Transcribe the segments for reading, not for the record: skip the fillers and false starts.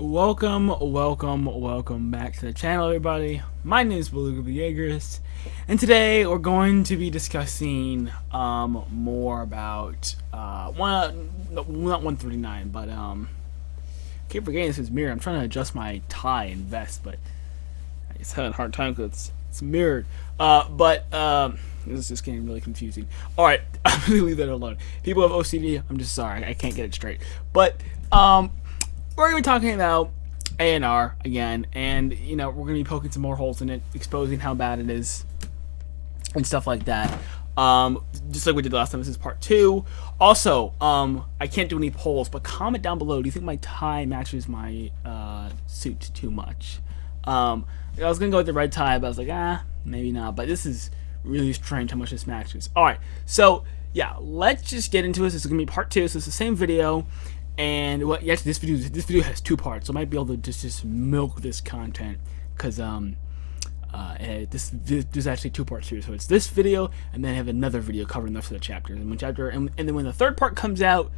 Welcome back to the channel, everybody. My name is Beluga the Jaegerist, and today we're going to be discussing more about not 139, but I keep forgetting this is mirrored. I'm trying to adjust my tie and vest, but I just had a hard time because it's mirrored. This is just getting really confusing. All right, I'm gonna leave that alone. People have OCD. I'm just sorry, I can't get it straight. But we're gonna be talking about ANR again, and we're gonna be poking some more holes in it, exposing how bad it is, and stuff like that. Just like we did last time. This is part 2. Also, I can't do any polls, but comment down below. Do you think my tie matches my suit too much? I was gonna go with the red tie, but I was like, maybe not. But this is really strange how much this matches. All right, so yeah, let's just get into this. This is gonna be part 2, so it's the same video. And yes, this video has 2 parts, so I might be able to just milk this content because this is actually 2 parts here. So it's this video, and then I have another video covering the rest of the chapters. And then when the 3rd part comes out,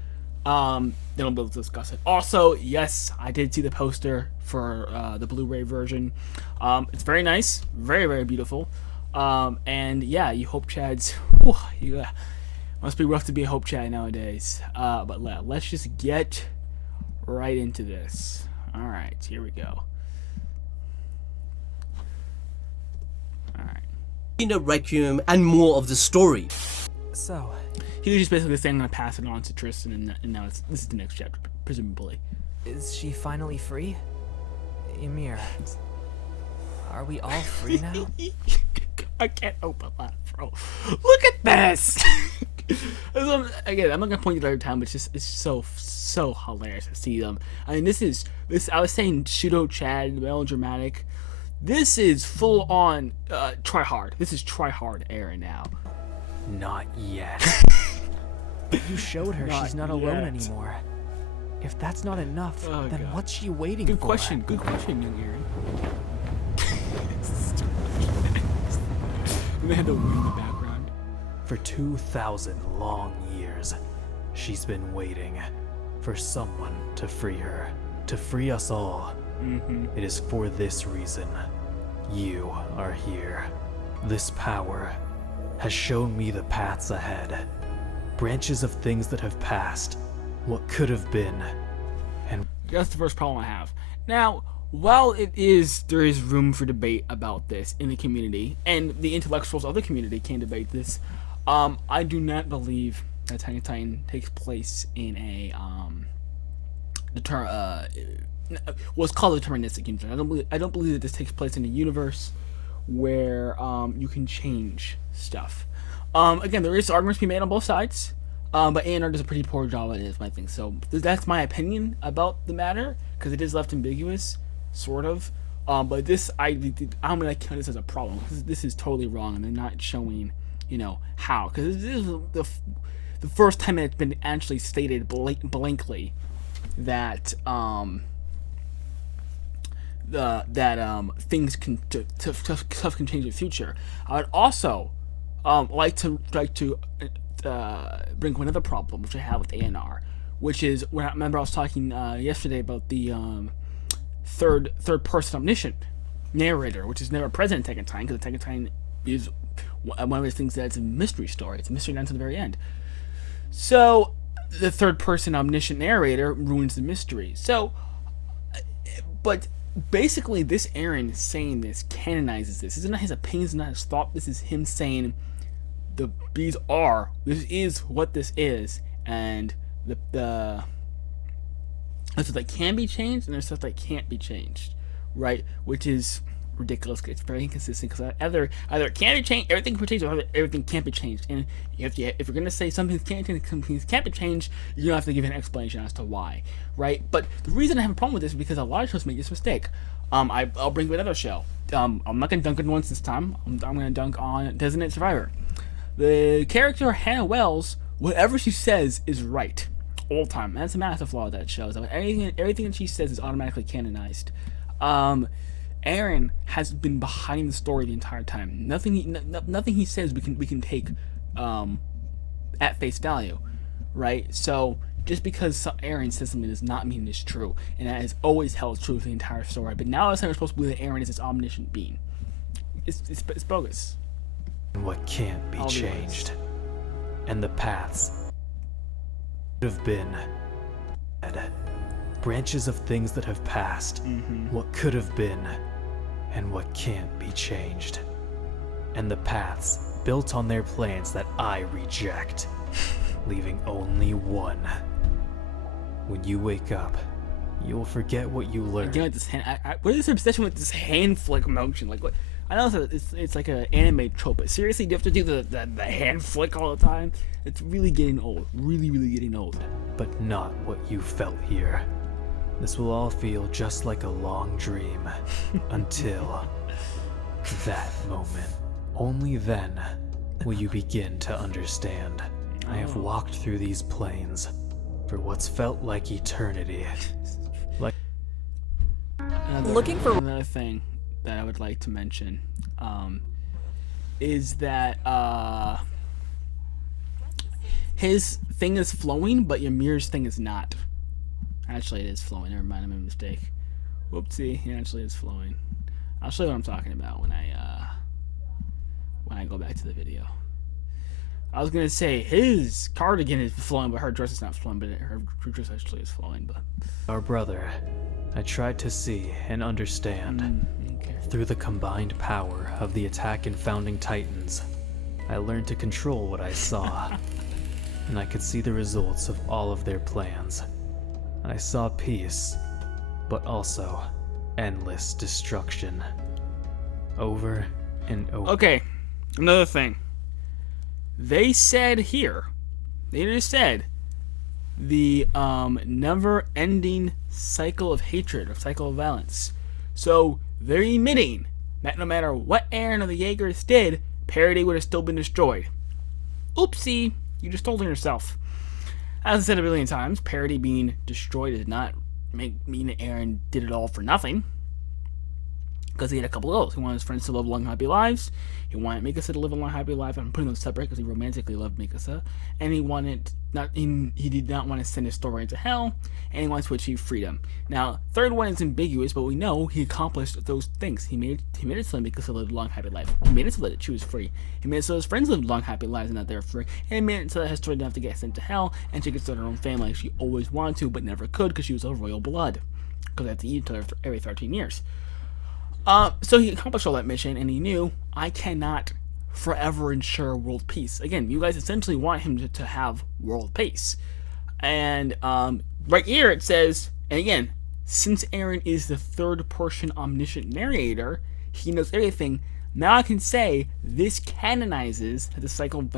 then I'll be able to discuss it. Also, yes, I did see the poster for the Blu-ray version. It's very nice, very, very beautiful. And yeah, you Hope Chads. Yeah. Must be rough to be a Hope Chad nowadays. But let's just get right into this. Alright, here we go. Alright. The Requiem and more of the story. So, he was just basically saying I'm going to pass it on to Tristan, and now this is the next chapter, presumably. Is she finally free? Ymir, are we all free now? I can't open that, bro. Look at this! Again, I'm not gonna point it every time, but it's so hilarious to see them. I mean, this. I was saying pseudo Chad, melodramatic. This is full on try hard. This is try hard era now. Not yet. You showed her she's not alone anymore. If that's not enough, then God. what's she waiting Good for? Good question, young Aaron. They had to win in the background. For 2,000 long years, she's been waiting for someone to free her, to free us all. It is for this reason you are here. This power has shown me the paths ahead, branches of things that have passed, what could have been, and that's the first problem I have. Now, while there is room for debate about this in the community, and the intellectuals of the community can debate this, I do not believe that Attack on Titan takes place in a what's called a deterministic universe. I don't believe that this takes place in a universe where you can change stuff. Again, there is arguments to be made on both sides, but ANR does a pretty poor job at it, is my thing. So that's my opinion about the matter, because it is left ambiguous, sort of. But this, I'm gonna count this as a problem. This is totally wrong, and they're not showing, how, because this is the first time it's been actually stated blankly that things can stuff can change in the future. I would also like to bring up another problem which I have with ANR, which is when I remember I was talking yesterday about the third person omniscient narrator, which is never present in Attack on Titan, because Attack on Titan is one of those things that's a mystery story. It's a mystery down to the very end. So the third person omniscient narrator ruins the mystery. So, but basically this Aaron saying this canonizes this. This is not his opinion, this is not his thought. This is him saying this is what this is, and there's stuff that can be changed and there's stuff that can't be changed, right? Which is ridiculous. It's very inconsistent, because either it can be changed, everything can be changed, or everything can't be changed. And if you're going to say something can't change, something can't be changed, you're going to have to give an explanation as to why, right? But the reason I have a problem with this is because a lot of shows make this mistake. I'll bring up another show. I'm not going to dunk on once this time. I'm going to dunk on Designated Survivor. The character Hannah Wells, whatever she says is right all the time. That's a massive flaw of that show. So everything that she says is automatically canonized. Aaron has been behind the story the entire time. Nothing he says we can take at face value, right? So just because Aaron says something does not mean it's true, and that has always held true for the entire story. But now it's supposed to believe that Aaron is this omniscient being. It's bogus. What can't be changed, and the paths could have been branches of things that have passed, what could have been, and what can't be changed, and the paths built on their plans that I reject, leaving only one. When you wake up, you'll forget what you learned. Again, with this what is this obsession with this hand flick motion? Like, what? I know it's like an anime trope, but seriously, do you have to do the hand flick all the time? It's really getting old. Really, really getting old. But not what you felt here. This will all feel just like a long dream until that moment. Only then will you begin to understand. I have walked through these plains for what's felt like eternity. Like Another thing that I would like to mention is that his thing is flowing, but Ymir's thing is not. Actually, it is flowing. Never mind, I made a mistake. Whoopsie, it actually is flowing. I'll show you what I'm talking about when I go back to the video. I was gonna say his cardigan is flowing, but her dress is not flowing. But her dress actually is flowing. But our brother, I tried to see and understand. Through the combined power of the attack and founding titans, I learned to control what I saw, and I could see the results of all of their plans. I saw peace, but also endless destruction. Over and over. Okay, another thing. They said here, they just said, the never-ending cycle of hatred, or cycle of violence. So they're admitting that no matter what Aaron or the Jaegers did, Parody would have still been destroyed. Oopsie, you just told on yourself. As I said a billion times, Parody being destroyed does not mean that Aaron did it all for nothing. Because he had a couple of goals. He wanted his friends to live long, happy lives. He wanted Mikasa to live a long, happy life. I'm putting them separate because he romantically loved Mikasa. And he did not want to send his story into hell. And he wants to achieve freedom. Now, third one is ambiguous, but we know he accomplished those things. He made it so that Mikasa lived a long, happy life. He made it so that she was free. He made it so his friends lived long, happy lives and that they were free. And he made it so that his story didn't have to get sent to hell. And she could start her own family like she always wanted to, but never could because she was of royal blood. Because they have to eat each other every 13 years. So he accomplished all that mission, and he knew, I cannot forever ensure world peace. Again, you guys essentially want him to have world peace. And right here it says, and again, since Aaron is the third-person omniscient narrator, he knows everything. Now I can say this canonizes that the cycle of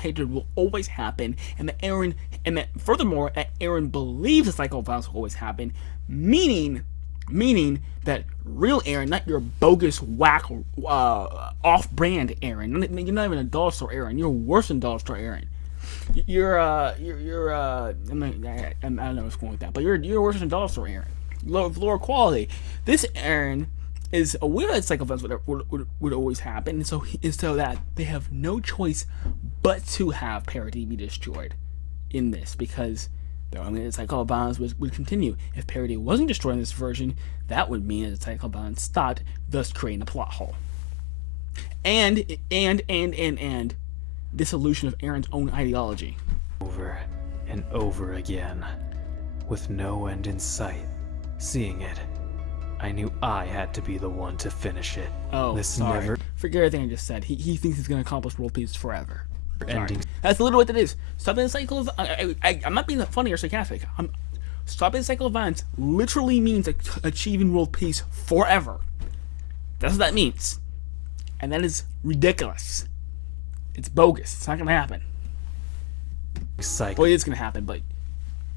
hatred will always happen, and that furthermore, that Aaron believes the cycle of violence will always happen, meaning that real Aaron, not your bogus whack off-brand Aaron. You're not even a dollar store Aaron. You're worse than dollar store Aaron. You're I don't know what's going with that, but you're worse than dollar store Aaron. Lower quality. This Aaron is aware that cycle of events would always happen, and so that they have no choice but to have Parody be destroyed in this, because the cycle of violence would continue. If Parody wasn't destroyed in this version, that would mean that the cycle of violence stopped, thus creating a plot hole. And dissolution of Aaron's own ideology. Over and over again, with no end in sight. Seeing it, I knew I had to be the one to finish it. Oh, sorry. Forget everything I just said. He thinks he's going to accomplish world peace forever. Ending. That's literally what that is. Stopping the cycle of... I'm not being funny or sarcastic. Stopping the cycle of violence literally means achieving world peace forever. That's what that means. And that is ridiculous. It's bogus. It's not going to happen. Cycle. Well, it is going to happen, but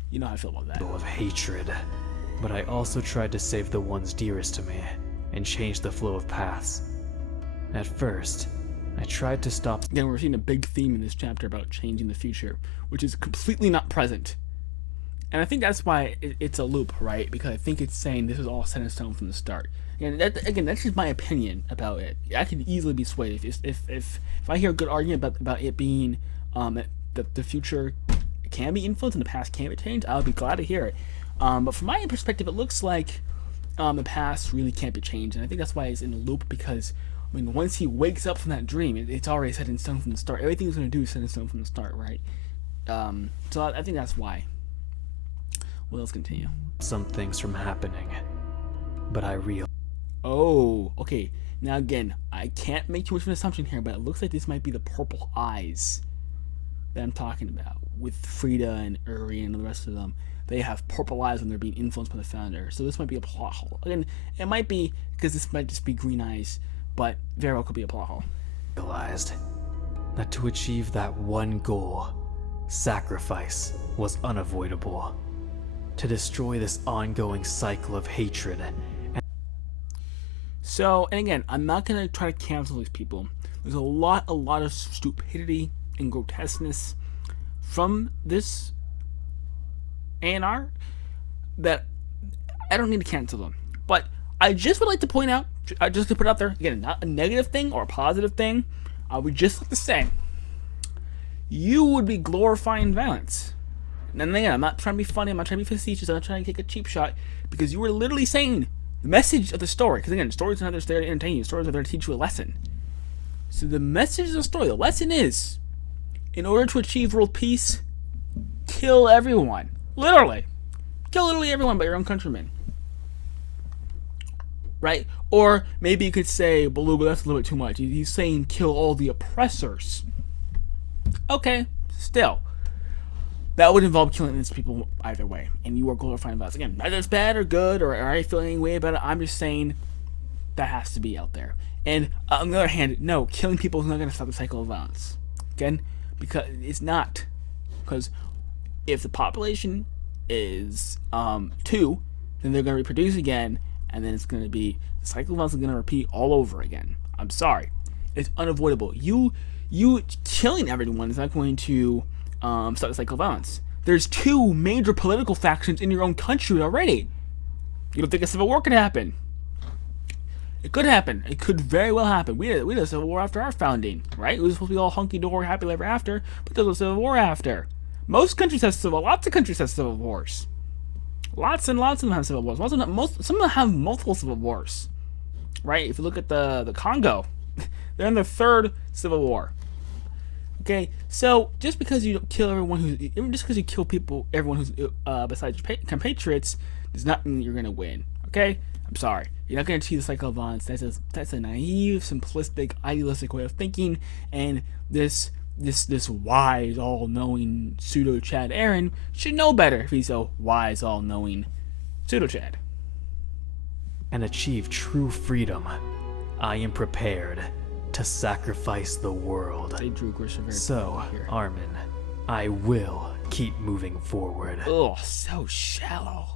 you know how I feel about that. Of hatred. But I also tried to save the ones dearest to me and change the flow of paths. At first, I tried to stop. Again, we're seeing a big theme in this chapter about changing the future, which is completely not present. And I think that's why it's a loop, right? Because I think it's saying this is all set in stone from the start. And that's just my opinion about it. I could easily be swayed if I hear a good argument about it being that the future can be influenced and the past can be changed, I would be glad to hear it. But from my perspective, it looks like the past really can't be changed, and I think that's why he's in a loop, because I mean, once he wakes up from that dream, it's already set in stone from the start. Everything he's going to do is set in stone from the start, right? So I think that's why. Well, let's continue. Some things from happening, but I realize. Oh, okay. Now again, I can't make too much of an assumption here, but it looks like this might be the purple eyes that I'm talking about, with Frida and Uri and the rest of them. They have purple eyes when they're being influenced by the founder. So this might be a plot hole. Again, it might be because this might just be green eyes, but very well could be a plot hole. Realized that to achieve that one goal, sacrifice was unavoidable. To destroy this ongoing cycle of hatred. So, and again, I'm not going to try to cancel these people. There's a lot of stupidity and grotesqueness from this ANR that I don't need to cancel them. But I just would like to point out, just to put it out there, again, not a negative thing or a positive thing, I would just like to say, you would be glorifying violence. And again, I'm not trying to be funny, I'm not trying to be facetious, I'm not trying to take a cheap shot, because you were literally saying the message of the story, because again, stories are not there to entertain you, stories are there to teach you a lesson. So the message of the story, the lesson is, in order to achieve world peace, kill everyone. Literally. Kill literally everyone but your own countrymen. Right? Or maybe you could say, Beluga, that's a little bit too much. He's saying kill all the oppressors. Okay, still. That would involve killing innocent people either way. And you are glorifying violence. Again, neither it's bad or good, or I feel any way about it. I'm just saying that has to be out there. And on the other hand, no, killing people is not going to stop the cycle of violence. Again, because it's not. Because if the population is 2, then they're going to reproduce again, and then it's going to be, the cycle of violence is going to repeat all over again. I'm sorry. It's unavoidable. You killing everyone is not going to start the cycle of violence. There's 2 major political factions in your own country already. You don't think a civil war could happen? It could happen. It could very well happen. We had a civil war after our founding, right? It was supposed to be all hunky-dory, happy ever after, but there was a civil war after. Lots of countries have civil wars. Lots and lots of them have civil wars. Some of them have multiple civil wars, right? If you look at the Congo, they're in their 3rd civil war. Okay, so just because you don't kill everyone just because you kill everyone who's besides your compatriots, does not mean that you're gonna win. Okay, I'm sorry, you're not gonna achieve the cycle of violence. That's a naive, simplistic, idealistic way of thinking, and this wise, all-knowing pseudo Chad Aaron should know better if he's a wise, all-knowing pseudo Chad. And achieve true freedom, I am prepared to sacrifice the world. So, Armin, I will keep moving forward. Oh, so shallow.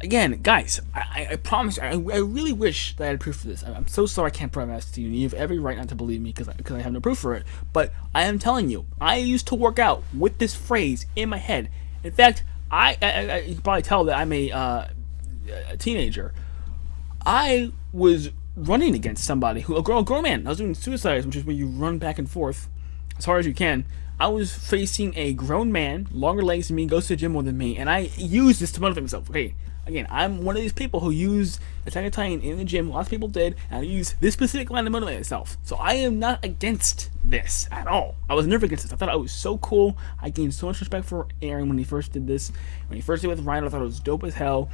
Again, guys, I promise you, I really wish that I had proof for this. I'm so sorry I can't prove this to you. You have every right not to believe me because I have no proof for it. But I am telling you, I used to work out with this phrase in my head. In fact, you can probably tell that I'm a teenager. I was running against somebody a grown man. I was doing suicides, which is where you run back and forth as hard as you can. I was facing a grown man, longer legs than me, goes to the gym more than me, and I used this to motivate myself. Okay, again, I'm one of these people who use Attack on Titan in the gym. Lots of people did, and I use this specific line to motivate myself. So I am not against this at all. I was never against this. I thought it was so cool. I gained so much respect for Aaron when he first did this. When he first did it with Ryan, I thought it was dope as hell.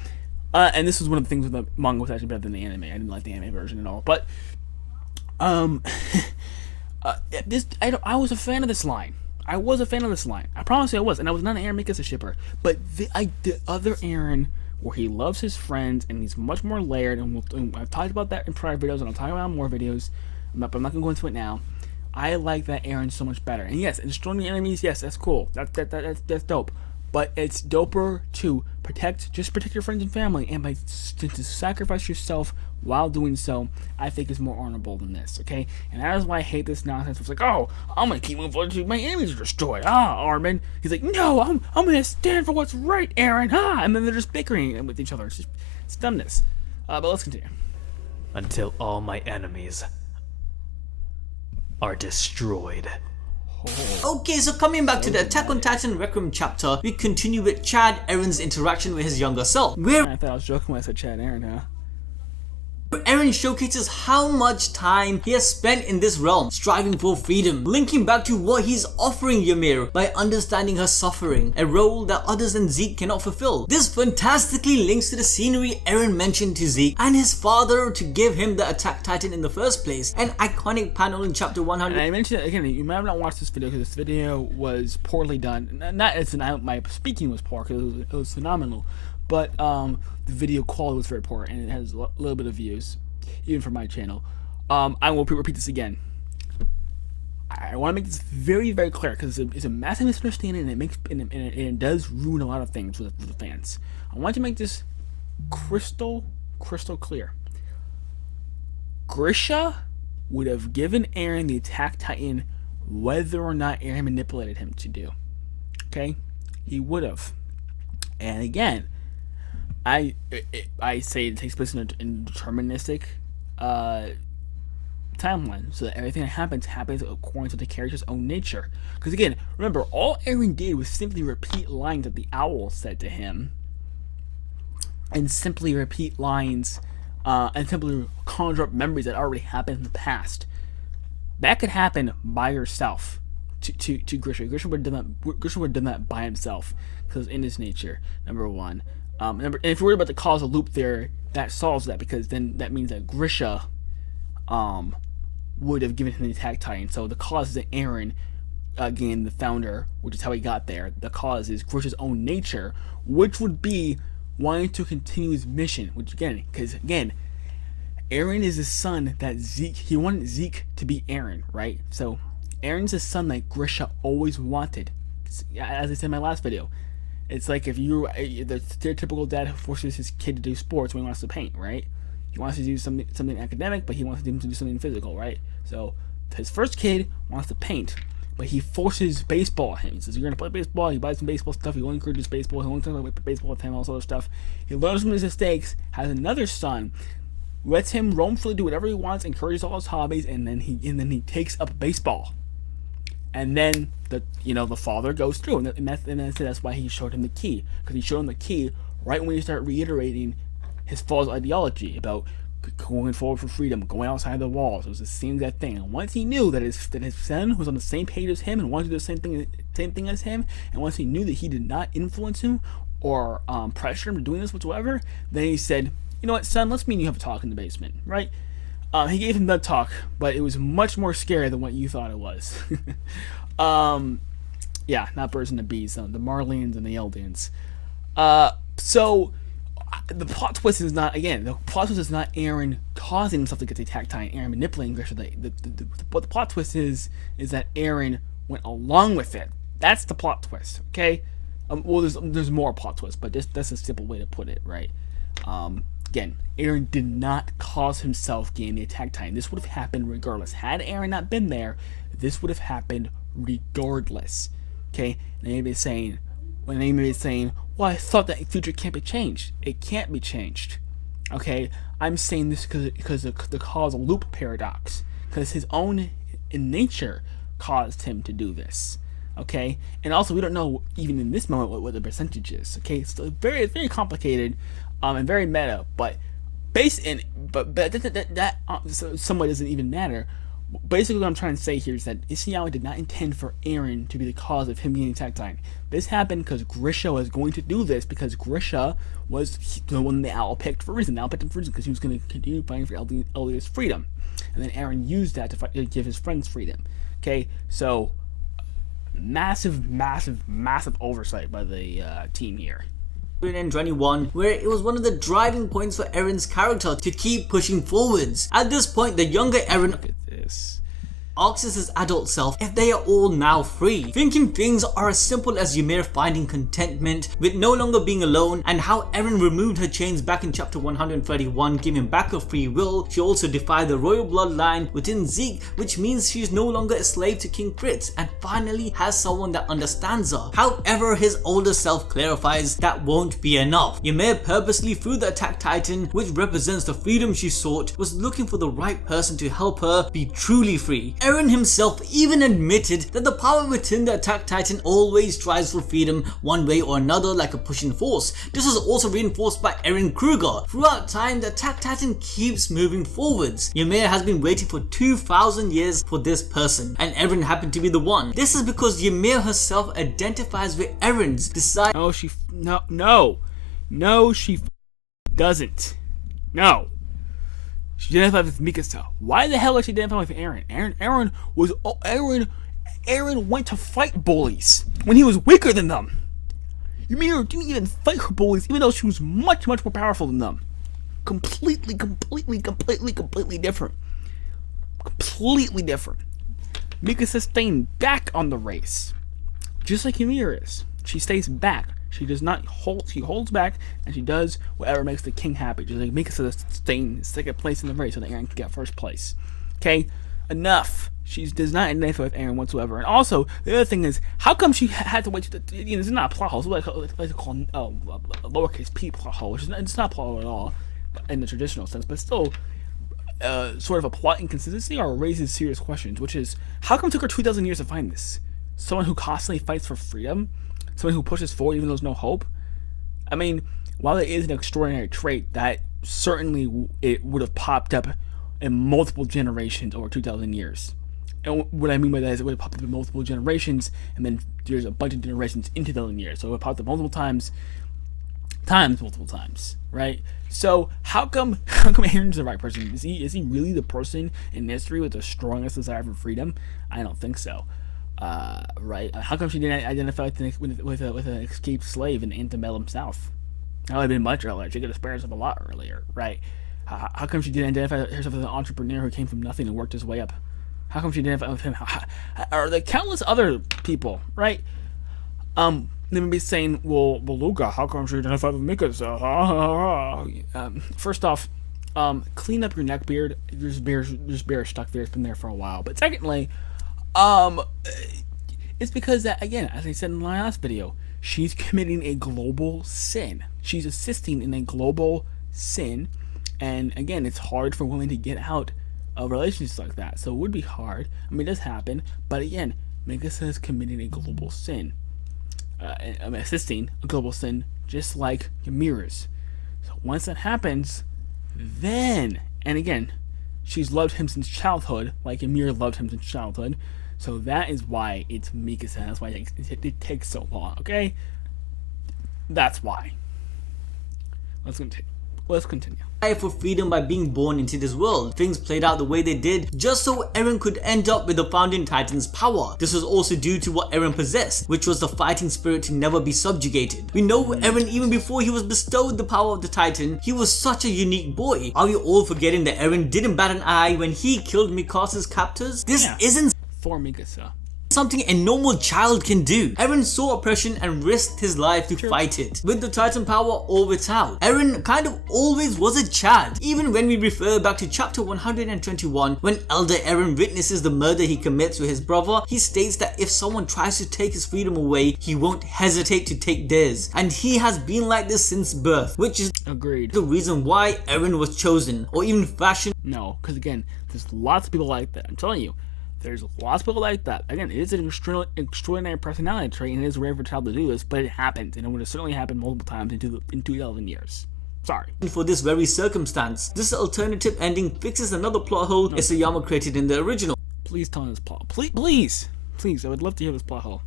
And this was one of the things with the manga was actually better than the anime. I didn't like the anime version at all. But I was a fan of this line. I was a fan of this line. I promise you I was. And I was not an Aaron Mikasa shipper. But the other Aaron, where he loves his friends and he's much more layered, and I've talked about that in prior videos, and I'll talk about more videos, but I'm not going to go into it now. I like that Aaron so much better. And yes, destroying the enemies, yes, that's cool. That's dope. But it's doper to protect your friends and family, and to sacrifice yourself while doing so, I think is more honorable than this, okay? And that is why I hate this nonsense. It's like, oh, I'm gonna keep moving forward until my enemies are destroyed. Armin. He's like, no, I'm gonna stand for what's right, Aaron. And then they're just bickering with each other. It's dumbness. But let's continue. Until all my enemies are destroyed. Okay, so coming back to the Attack on Titan Requiem chapter, we continue with Chad Aaron's interaction with his younger self, where I thought I was joking when I said Chad Aaron, huh? Aaron showcases how much time he has spent in this realm, striving for freedom, linking back to what he's offering Ymir by understanding her suffering, a role that others than Zeke cannot fulfill. This fantastically links to the scenery Aaron mentioned to Zeke and his father to give him the Attack Titan in the first place, an iconic panel in chapter 100. And I mentioned, again, you might have not watched this video because this video was poorly done. Not as my speaking was poor, because it was phenomenal, but the video quality was very poor, and it has a little bit of views, even for my channel. I will repeat this again. I want to make this very, very clear, because it's a massive misunderstanding, and it does ruin a lot of things with the fans. I want to make this crystal clear. Grisha would have given Aaron the Attack Titan whether or not Aaron manipulated him to do. Okay? He would have. And again, I say it takes place in a deterministic timeline, so that everything that happens according to the character's own nature. Because again, remember, all Aaron did was simply repeat lines that the owl said to him, and simply repeat lines, and simply conjure up memories that already happened in the past. That could happen by yourself to Grisha. Grisha would have done that by himself, because in his nature, number one. And if you're worried about the causal loop there, that solves that, because then that means that Grisha would have given him the Attack Titan. So the cause isn't Aaron, again, the founder, which is how he got there. The cause is Grisha's own nature, which would be wanting to continue his mission. Which again, because again, Aaron is his son that he wanted Zeke to be Aaron, right? So Aaron's the son that Grisha always wanted. As I said in my last video, it's like if you're the stereotypical dad who forces his kid to do sports when he wants to paint, right? He wants to do something academic, but he wants him to do something physical, right? So his first kid wants to paint, but he forces baseball on him. He says, "You're gonna play baseball." He buys some baseball stuff. He only encourages baseball. He only talks about baseball with him, all this other stuff. He learns from his mistakes. Has another son, lets him roam freely, do whatever he wants, encourages all his hobbies, and then he takes up baseball. And then the father goes through, and that's why he showed him the key, because he showed him the key right when he started reiterating his father's ideology about going forward for freedom, going outside the walls. It was the same exact thing. And once he knew that his son was on the same page as him and wanted to do the same thing as him, and once he knew that he did not influence him or pressure him to doing this whatsoever, then he said, "You know what, son? Let's me and you have a talk in the basement," right? He gave him that talk, but it was much more scary than what you thought it was. Yeah, not birds and the bees, the Marleans and the Eldians. So the plot twist is not Aaron causing himself to get the Attack Titan, Aaron manipulating Grisha. What the plot twist is that Aaron went along with it. That's the plot twist, okay? Well, there's more plot twists, but that's a simple way to put it, right? Again, Aaron did not cause himself gain the Attack Titan. This would have happened regardless. Had Aaron not been there, this would have happened regardless. Okay? And anybody saying, "Well, I thought that future can't be changed." It can't be changed. Okay? I'm saying this because of the causal loop paradox. Because his own in nature caused him to do this. Okay? And also, we don't know even in this moment what the percentage is. Okay? So very, very complicated. And very meta, but that somewhat doesn't even matter. Basically, what I'm trying to say here is that Isayama did not intend for Aaron to be the cause of him getting Attack Titan. This happened because Grisha was going to do this, because Grisha was the one the owl picked for a reason. The owl picked him for a reason because he was going to continue fighting for Eldia's freedom, and then Aaron used that to give his friends freedom. Okay, so massive oversight by the team here. 121, where it was one of the driving points for Aaron's character to keep pushing forwards. At this point, the younger Aaron Look at this. asks his adult self if they are all now free, thinking things are as simple as Ymir finding contentment with no longer being alone, and how Aaron removed her chains back in chapter 131, giving back her free will. She also defied the royal bloodline within Zeke, which means she's no longer a slave to King Fritz, and finally has someone that understands her. However, his older self clarifies that won't be enough. Ymir purposely threw the Attack Titan, which represents the freedom she sought, was looking for the right person to help her be truly free. Eren himself even admitted that the power within the Attack Titan always strives for freedom one way or another, like a pushing force. This was also reinforced by Eren Kruger. Throughout time, the Attack Titan keeps moving forwards. Ymir has been waiting for 2,000 years for this person, and Eren happened to be the one. This is because Ymir herself identifies with Eren's desire. No, she doesn't. No. She identified with Mikasa. Why the hell did she identify with Eren? Eren went to fight bullies when he was weaker than them. Ymir didn't even fight her bullies, even though she was much more powerful than them. Completely different. Completely different. Mikasa staying back on the race, just like Ymir is. She stays back. She does not hold. She holds back, and she does whatever makes the king happy. Just like Mikasa staying second place in the race, so that Eren can get first place. Okay, enough. She does not identify with Eren whatsoever. And also, the other thing is, how come she had to wait to this is not a plot hole. It's like call a lowercase p plot hole, which is it's not a plot hole at all in the traditional sense, but still sort of a plot inconsistency or raises serious questions, which is, how come it took her 2,000 years to find this? Someone who constantly fights for freedom? Someone who pushes forward even though there's no hope? I mean, while it is an extraordinary trait, that certainly it would have popped up in multiple generations over 2,000 years. And what I mean by that is it would have popped up in multiple generations, and then there's a bunch of generations into 2,000 years. So it popped up multiple times, right? So how come Eren's the right person? Is he really the person in history with the strongest desire for freedom? I don't think so. Right? How come she didn't identify with an escaped slave in antebellum South? That would have been much earlier. She could have spared herself a lot earlier, right? How come she didn't identify herself as an entrepreneur who came from nothing and worked his way up? How come she didn't identify with him? Or the countless other people, right? They may be saying, well, Luca, how come she identified with Mikasa? First off, clean up your neck beard. This beard stuck there. It's been there for a while. But secondly, it's because that, again, as I said in my last video, she's committing a global sin. She's assisting in a global sin, and again, it's hard for women to get out of relationships like that. So it would be hard. I mean, it does happen, but again, Mikasa is committing a global sin. I'm assisting a global sin, just like Ymir is. So once that happens, then, and again, she's loved him since childhood, like Ymir loved him since childhood. So that is why it's Mikasa. That's why it takes so long. Okay, that's why. Let's continue. For freedom by being born into this world. Things played out the way they did just so Eren could end up with the founding Titan's power. This was also due to what Eren possessed, which was the fighting spirit to never be subjugated. We know Eren even before he was bestowed the power of the Titan, he was such a unique boy. Are we all forgetting that Eren didn't bat an eye when he killed Mikasa's captors? This isn't for Mikasa. Something a normal child can do. Eren saw oppression and risked his life to fight it. With the Titan power or without, Eren kind of always was a Chad. Even when we refer back to chapter 121, when Elder Eren witnesses the murder he commits with his brother, he states that if someone tries to take his freedom away, he won't hesitate to take theirs. And he has been like this since birth, which is agreed the reason why Eren was chosen, or even fashioned. No, because again, there's lots of people like that. I'm telling you. There's lots of people like that. Again, it is an extraordinary personality trait, and it is rare for a child to do this, but it happens, and it would have certainly happened multiple times in 2,000 years. Sorry. For this very circumstance, this alternative ending fixes another plot hole Isayama created in the original. Please tell me this plot. Please, I would love to hear this plot hole.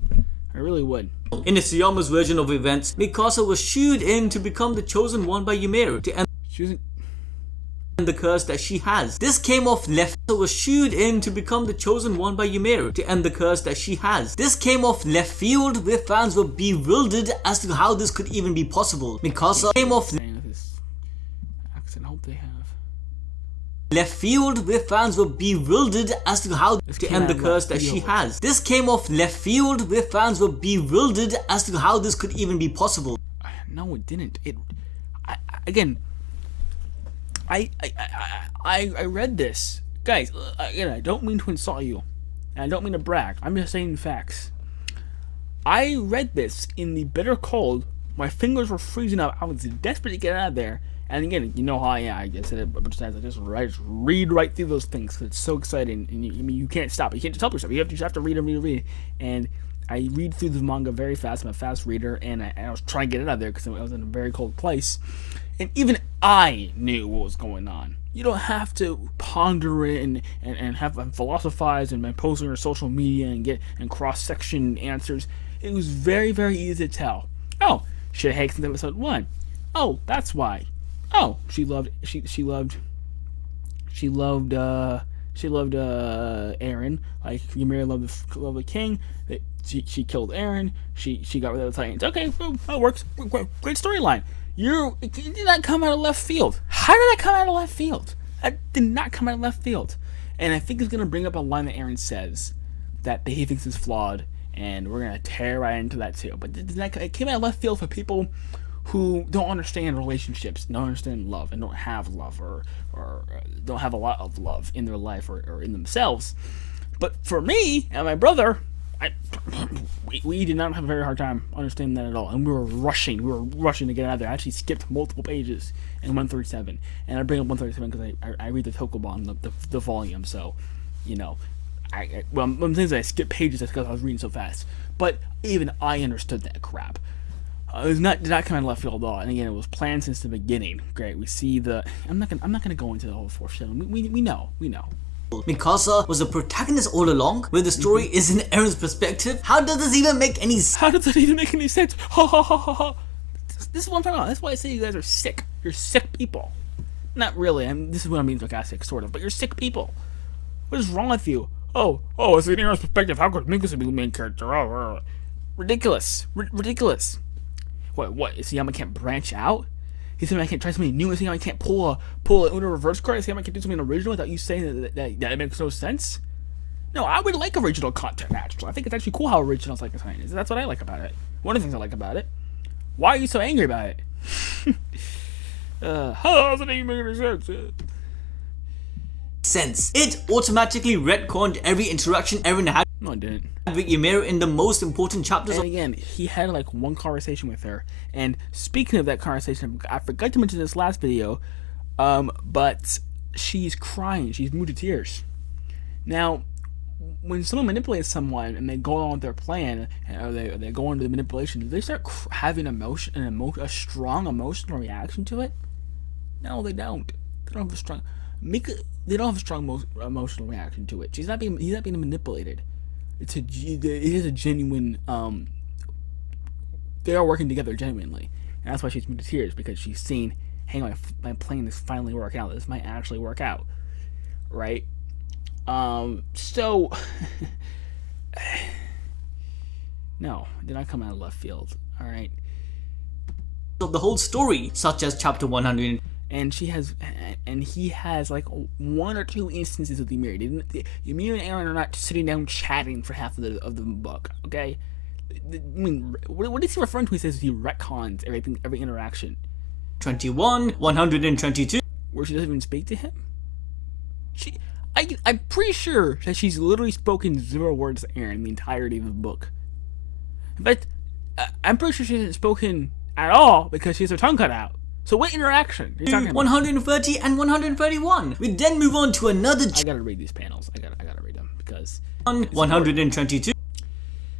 I really would. In Isayama's version of events, Mikasa was shooed in to become the chosen one by Ymir to end the curse that she has. This came off left. Was shooed in to become the chosen one by Ymir to end the curse that she has. This came off left field, where fans were bewildered as to how this could even be possible. Mikasa came off left field, where fans were bewildered as to how to end the curse that she has. This came off left field, where fans were bewildered as to how this could even be possible. No, it didn't. I read this. Guys, again, I don't mean to insult you, and I don't mean to brag. I'm just saying facts. I read this in the bitter cold. My fingers were freezing up. I was desperate to get out of there, And again, you know how I am. I said it a bunch of times. I just read right through those things because it's so exciting. And you can't stop. You can't just help yourself. You have to read and read and read. And I read through the manga very fast. I'm a fast reader, and I was trying to get it out of there because I was in a very cold place. And even I knew what was going on. You don't have to ponder it and have philosophize and post on your social media and get cross-section answers. It was very, very easy to tell. Oh, she hates in episode 1. Oh, that's why. Oh, she loved Eren. Like Ymir loved the king. She killed Eren. She got rid of the Titans. Okay, boom, that works. Great storyline. It did not come out of left field. How did that come out of left field? That did not come out of left field. And I think it's gonna bring up a line that Eren says that he thinks is flawed, and we're gonna tear right into that too. But it came out of left field for people who don't understand relationships, don't understand love, and don't have love, or don't have a lot of love in their life or in themselves. But for me and my brother, we did not have a very hard time understanding that at all, and we were rushing to get out of there. I actually skipped multiple pages in 137, and I bring up 137 because I read the Tokobon, the volume, so, you know, one of the things I skipped pages that's because I was reading so fast, but even I understood that crap. It did not come out of left field at all, and again, it was planned since the beginning. Great, we see I'm not gonna go into the whole foreshadowing. We know. Mikasa was the protagonist all along, where the story is in Eren's perspective. How does this even make any sense? How does that even make any sense? Ha ha ha ha ha. This is what I'm talking about. That's why I say you guys are sick. You're sick people. Not really. This is what I mean sarcastic, sort of. But you're sick people. What is wrong with you? Oh, it's in Eren's perspective. How could Mikasa be the main character? Oh, ridiculous. Ridiculous. What? Is Yama can't branch out? He said I can't try something new. He said I can't pull a Uno reverse card. He said I can't do something original without you saying that makes no sense. No, I would like original content, actually. I think it's actually cool how original Psycho Science is. That's what I like about it. One of the things I like about it. Why are you so angry about it? How does it even make any sense? It automatically retconned every interaction Eren had No, it didn't. with Ymir in the most important chapters. And again, he had like one conversation with her. And speaking of that conversation, I forgot to mention this last video, but she's crying. She's moved to tears. Now, when someone manipulates someone and they go on with their plan, or they go into the manipulation, do they start having a strong emotional reaction to it? No, they don't. They don't have a strong. They don't have a strong emotional reaction to it. He's not being manipulated. It is a genuine. They are working together genuinely, and that's why she's moved to tears, because she's seen, hey, my plan is finally work out. This might actually work out, right? So no, it did not come out of left field. All right. Of the whole story, such as chapter 100. And he has like one or two instances with Ymir. Ymir and Eren are not sitting down chatting for half of the book. Okay, I mean, what is he referring to? He says he retcons every interaction. 21, 122. Where she doesn't even speak to him. I'm pretty sure that she's literally spoken 0 words to Eren in the entirety of the book. But I'm pretty sure she hasn't spoken at all because she has her tongue cut out. So what interaction are you talking about? 130 and 131. We then move on to another. I gotta read these panels. I gotta read them because 122.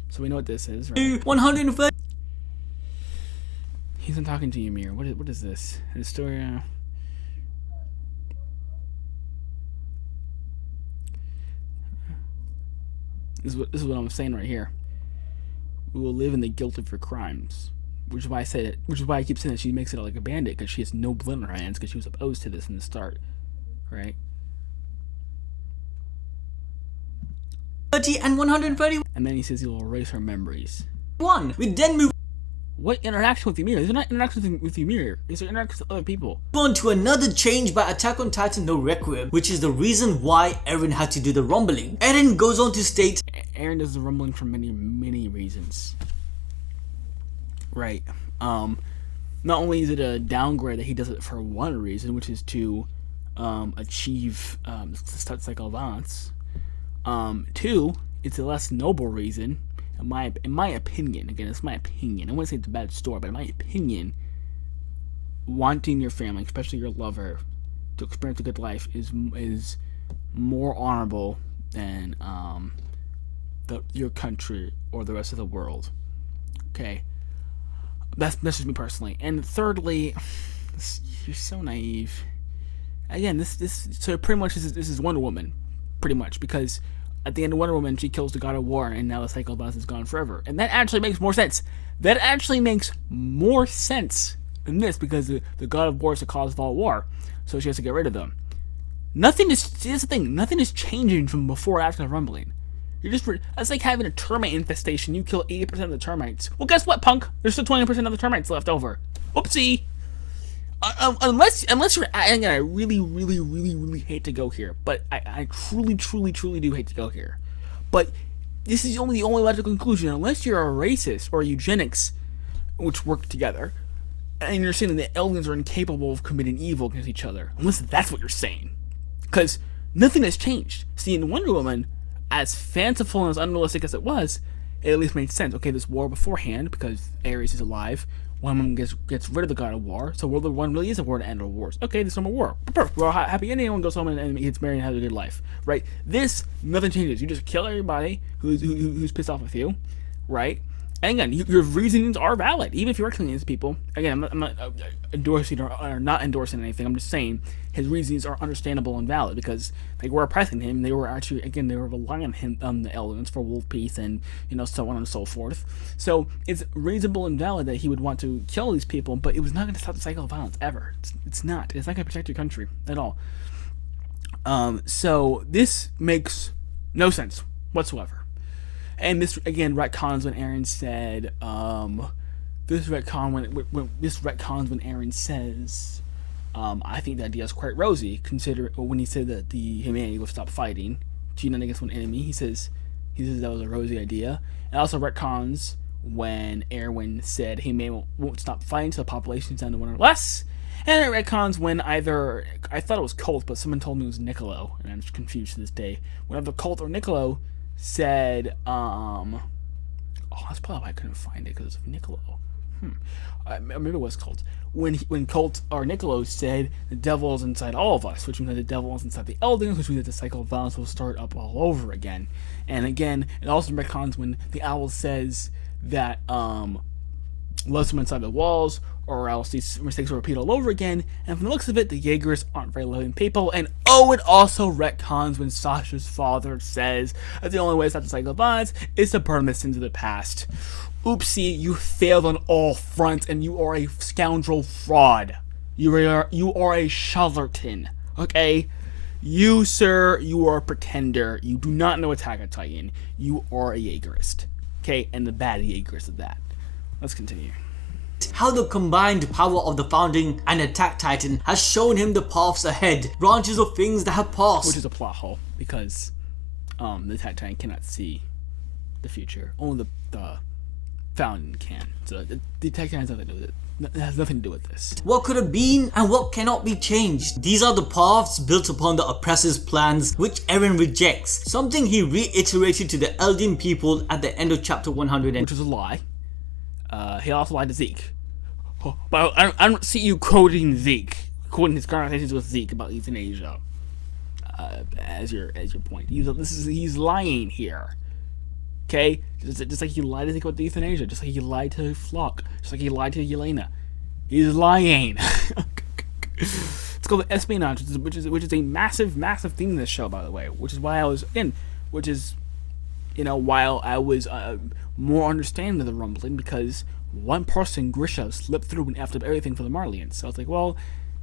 So we know what this is, right? 130. He's not talking to Ymir. What is this? Historia. This is what I'm saying right here. We will live in the guilt of your crimes. Which is why I keep saying that she makes it like a bandit, because she has no blood in her hands, because she was opposed to this in the start, right? 30 and 131. And then he says he will erase her memories. We then move What interaction with Ymir? These are not interactions with Ymir. These are interactions with other people. on to another change by Attack on Titan No Requiem, which is the reason why Eren had to do the rumbling. Eren goes on to state, Eren does the rumbling for many, many reasons. Right. Not only is it a downgrade that he does it for one reason, which is to achieve cycle advance. 2, it's a less noble reason. In my opinion, again, it's my opinion. I wouldn't say it's a bad story, but in my opinion, wanting your family, especially your lover, to experience a good life is more honorable than your country or the rest of the world. Okay, that's just me personally. And thirdly, you're so naive. Again, this so pretty much this is Wonder Woman, pretty much, because at the end of Wonder Woman she kills the God of War, and now the cycle of violence is gone forever. And that actually makes more sense. That actually makes more sense than this, because the God of War is the cause of all war, so she has to get rid of them. Nothing is. Here's the thing. Nothing is changing from before or after the rumbling. You're just. That's like having a termite infestation. You kill 80% of the termites. Well, guess what, punk? There's still 20% of the termites left over. Oopsie. Unless you're. And I really hate to go here, but I truly do hate to go here. But this is the only logical conclusion. Unless you're a racist or a eugenics, which work together, and you're saying that the aliens are incapable of committing evil against each other. Unless that's what you're saying. Because nothing has changed. See, in Wonder Woman, as fanciful and as unrealistic as it was, it at least made sense. Okay, there's war beforehand because Ares is alive. Wonder Woman gets rid of the God of War, so World War I really is a war to end all wars. Okay, there's no more war. Perfect. We're all happy. Anyone goes home and gets married and has a good life, right? This, nothing changes. You just kill everybody who's pissed off with you, right? And again, your reasonings are valid, even if you're killing these people. Again, I'm not endorsing or not endorsing anything. I'm just saying his reasonings are understandable and valid because they were oppressing him. They were actually, again, they were relying on him, the elements for world peace and, so on and so forth. So it's reasonable and valid that he would want to kill these people, but it was not going to stop the cycle of violence ever. It's not. It's not going to protect your country at all. So this makes no sense whatsoever. And this again retcons when Aaron said, this retcons when Aaron says, I think the idea is quite rosy. Consider when he said that the humanity will stop fighting to unite against one enemy. He says that was a rosy idea. And also retcons when Erwin said humanity won't stop fighting till the population's down to one or less. And it retcons when either I thought it was Colt, but someone told me it was Niccolo, and I'm just confused to this day. Whenever Colt or Niccolo said, that's probably why I couldn't find it, because of Niccolo. Maybe it was Colt. When Colt or Niccolo said the devil is inside all of us, which means that the devil is inside the Eldons, which means that the cycle of violence will start up all over again. And again, it also retcons when the owl says that love someone inside the walls, or else these mistakes will repeat all over again. And from the looks of it, the Jaegers aren't very loving people. And it also retcons when Sasha's father says that the only way to stop the cycle of violence is to burn the sins of the past. Oopsie, you failed on all fronts, and you are a scoundrel fraud. You are a charlatan. Okay? You, sir, you are a pretender. You do not know Attack on Titan. You are a Jaegerist. Okay? And the bad Jaegerist of that. Let's continue. How the combined power of the Founding and Attack Titan has shown him the paths ahead, branches of things that have passed. Which is a plot hole, because the Attack Titan cannot see the future. Only the Founding can. So the Attack Titan has nothing to do with it. It has nothing to do with this. What could have been and what cannot be changed. These are the paths built upon the oppressor's plans, which Eren rejects. Something he reiterated to the Eldian people at the end of chapter 100. Which was a lie. He also lied to Zeke. But I don't see you quoting Zeke, quoting his conversations with Zeke about euthanasia as your point. He's lying here. Okay, just like he lied to Zeke about the euthanasia, just like he lied to Flock, just like he lied to Yelena. He's lying. It's called espionage, which is a massive theme in this show, by the way. Which is why I was while I was more understanding of the rumbling, because one person, Grisha, slipped through and effed up everything for the Marlians. So I was like, well,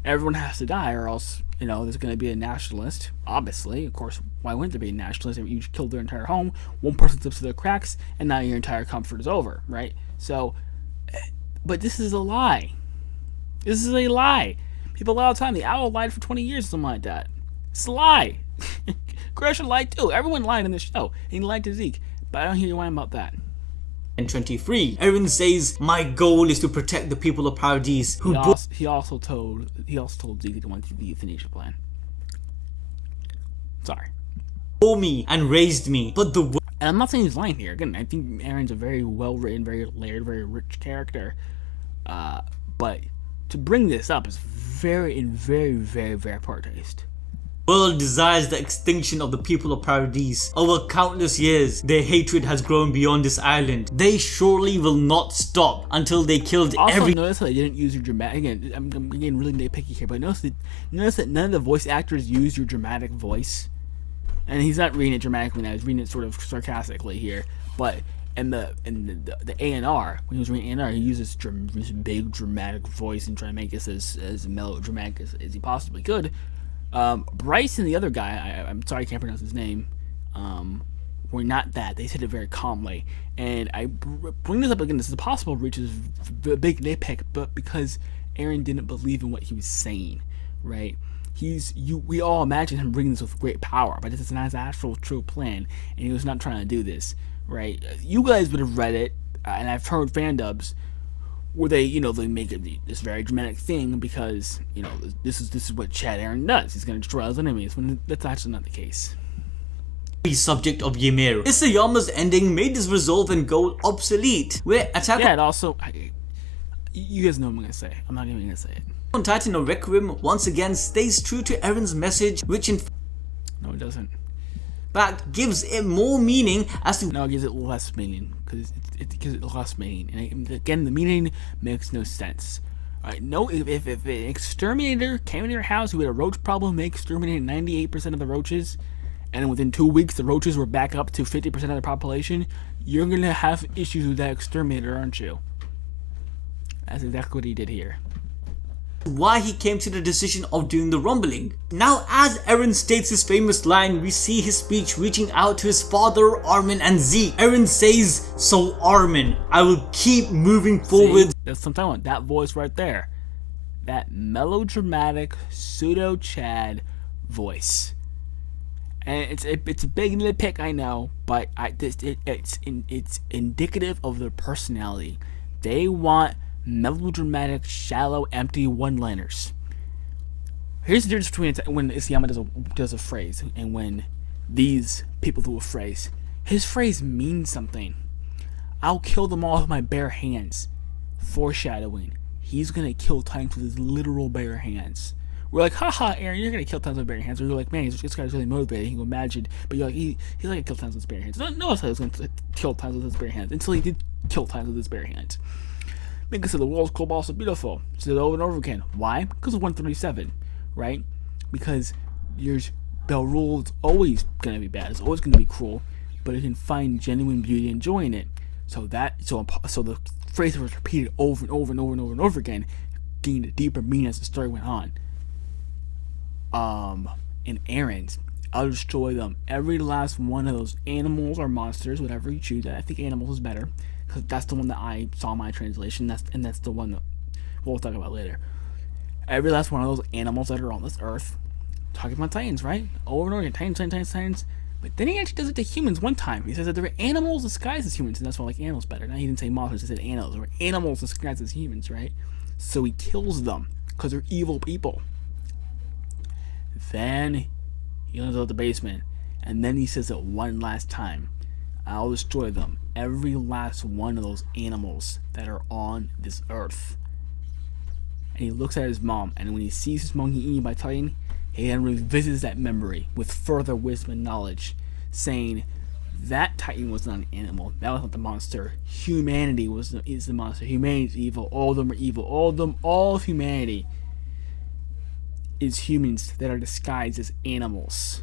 everyone has to die, or else, there's going to be a nationalist. Obviously, of course, why wouldn't there be a nationalist if you killed their entire home? One person slips through the cracks, and now your entire comfort is over, right? So, but this is a lie. This is a lie. People lie all the time. The Owl lied for 20 years or something like that. It's a lie. Grisha lied too. Everyone lied in this show. And he lied to Zeke. But I don't hear you whine about that. In 23, Eren says, "My goal is to protect the people of Paradise." He also told Zeke to went through the euthanasia plan. Sorry. Bore me and raised me, but the and I'm not saying he's lying here. Again, I think Eren's a very well written, very layered, very rich character. But to bring this up is very, very poor taste. World desires the extinction of the people of Paradise. Over countless years, their hatred has grown beyond this island. They surely will not stop until they killed Also, notice that they didn't use your dramatic. Again, I'm getting really nitpicky here, but notice that none of the voice actors use your dramatic voice. And he's not reading it dramatically now; he's reading it sort of sarcastically here. But in the ANR, when he was reading ANR, he uses this big dramatic voice and trying to make this as melodramatic as he possibly could. Bryce and the other guy, I'm sorry I can't pronounce his name, were not that. They said it very calmly. And I bring this up again, this is a possible reach, is a big nitpick, but because Aaron didn't believe in what he was saying, right? We all imagine him bringing this with great power, but this is not his actual true plan, and he was not trying to do this, right? You guys would have read it, and I've heard fan dubs where they make it this very dramatic thing because this is what Chad Aaron does. He's going to destroy his enemies when that's actually not the case. Subject of Ymir. Isayama's ending made this resolve and goal obsolete. Where Attack it also. You guys know what I'm going to say. I'm not even going to say it. on Titan or Requiem once again stays true to Eren's message, which in No, it doesn't. fact gives it more meaning as to No, it gives it less meaning because it gives it less meaning. And again, the meaning makes no sense. Alright, no, if an exterminator came into your house who had a roach problem, they exterminated 98% of the roaches, and within 2 weeks the roaches were back up to 50% of the population, you're gonna have issues with that exterminator, aren't you? That's exactly what he did here. why he came to the decision of doing the rumbling. Now, as Eren states his famous line, we see his speech reaching out to his father, Armin, and Zeke. Eren says, "So Armin, I will keep moving forward." See, that's what I'm talking about. That voice right there. That melodramatic, pseudo-Chad voice. And it's a big nitpick, I know, but it's indicative of their personality. They want melodramatic, shallow, empty one-liners. Here's the difference between when Isayama does a phrase and when these people do a phrase. His phrase means something. I'll kill them all with my bare hands. Foreshadowing. He's gonna kill Titans with his literal bare hands. We're like, haha, Aaron, you're gonna kill Titans with bare hands. Or you're like, man, this guy's really motivated. He can imagine, but you're like, he's like gonna kill Titans with his bare hands. No, he was gonna kill Titans with his bare hands until he did kill Titans with his bare hands. Because the world's cobalt so beautiful. Said it over and over again. Why? Because of 137, right? Because there's Belrule is always gonna be bad. It's always gonna be cruel, but it can find genuine beauty and joy in it. So the phrase was repeated over and over and over and over and over again, gained a deeper meaning as the story went on. In Aaron's, I'll destroy them. Every last one of those animals or monsters, whatever you choose. I think animals is better, because that's the one that I saw in my translation. That's the one that we'll talk about later. Every last one of those animals that are on this earth. Talking about Titans, right? Over and over again. Titans. But then he actually does it to humans one time. He says that there are animals disguised as humans, and that's why I like animals better. Now he didn't say monsters, he said animals. There were animals disguised as humans, right? So he kills them, because they're evil people. Then he goes out the basement, and then he says it one last time. I'll destroy them. Every last one of those animals that are on this earth. And he looks at his mom, and when he sees his mom eaten by Titan, he then revisits that memory with further wisdom and knowledge, saying that Titan was not an animal. That was not the monster. Humanity is the monster. Humanity is evil. All of them are evil. All of humanity is humans that are disguised as animals.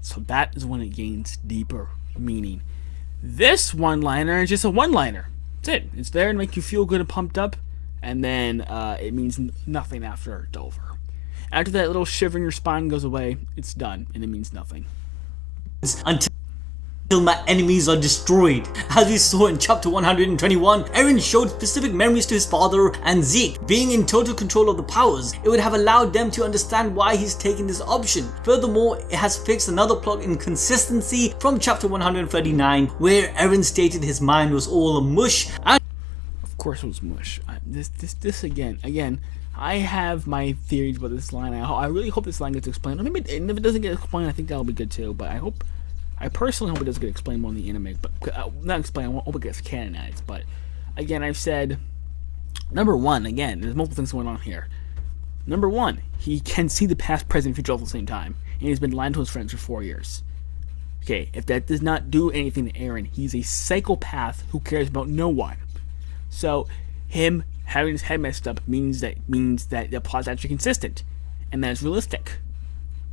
So that is when it gains deeper meaning. This one-liner is just a one-liner. That's it. It's there to make you feel good and pumped up, and then it means nothing after it's over. After that little shiver in your spine goes away, it's done, and it means nothing. Until my enemies are destroyed. As we saw in chapter 121, Eren showed specific memories to his father and Zeke. Being in total control of the powers, it would have allowed them to understand why he's taken this option. Furthermore, it has fixed another plot inconsistency from chapter 139, where Eren stated his mind was all a mush. And of course it was mush. This again, I have my theories about this line. I really hope this line gets explained. Or maybe if it doesn't get explained, I think that'll be good too. But I personally hope it does get explained more in the anime. But not explained. I hope it gets canonized. But again, I've said Number one, again, there's multiple things going on here. Number one, he can see the past, present, future all at the same time, and he's been lying to his friends for 4 years. Okay, if that does not do anything to Aaron, he's a psychopath who cares about no one. So, him having his head messed up means that the plot's actually consistent, and that it's realistic,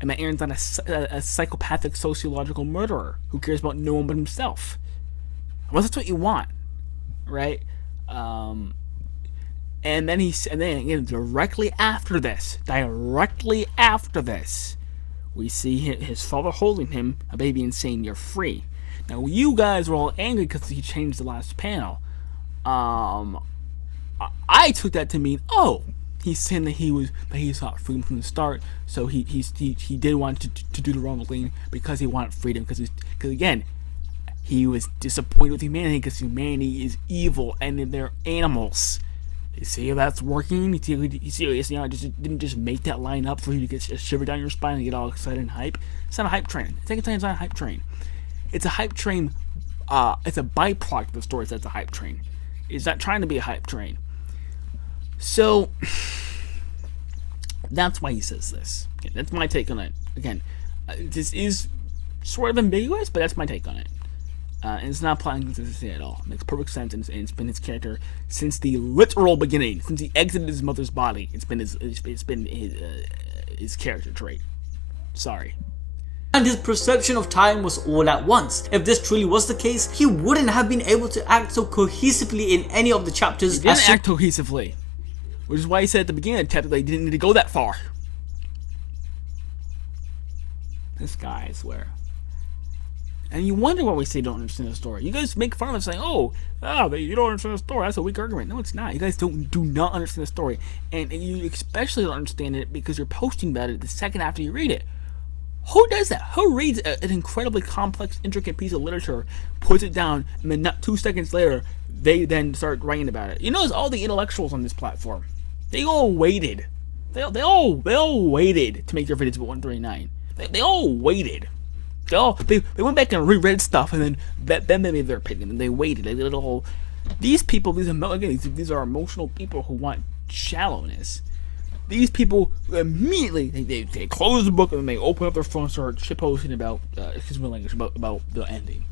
and that Aaron's not a psychopathic sociological murderer who cares about no one but himself. Well, that's what you want, right? And then again, directly after this, we see his father holding him, a baby, and saying, "You're free." Now, you guys were all angry because he changed the last panel. I took that to mean, oh, he's saying that he sought freedom from the start, so he did want to do the rumbling because he wanted freedom, because again, he was disappointed with humanity because humanity is evil and they're animals. You see how that's working? You see how I didn't just make that line up for you to get a shiver down your spine and get all excited and hype? It's not a hype train. Second time, it's not a hype train. It's a hype train. It's a byproduct of the story that's a hype train. It's not trying to be a hype train. So that's why he says this. Okay, that's my take on it. Again, this is sort of ambiguous, but that's my take on it. And it's not plot inconsistency at all. It makes perfect sense, and it's been his character since the literal beginning. Since he exited his mother's body, it's been his character trait. Sorry. And his perception of time was all at once. If this truly was the case, he wouldn't have been able to act so cohesively in any of the chapters. He didn't act cohesively, which is why he said at the beginning of the chapter that he didn't need to go that far. This guy, I swear. And you wonder why we say don't understand the story. You guys make fun of us saying, you don't understand the story. That's a weak argument. No, it's not. You guys do not understand the story. And you especially don't understand it because you're posting about it the second after you read it. Who does that? Who reads an incredibly complex, intricate piece of literature, puts it down, and then not 2 seconds later, they then start writing about it? You notice all the intellectuals on this platform, they all waited. They all waited to make their videos about 139. They all waited. They went back and reread stuff, and then they made their opinion, and they waited. They did it all. These people, these are emotional people who want shallowness. These people immediately they close the book and then they open up their phone and start shitposting about about the ending,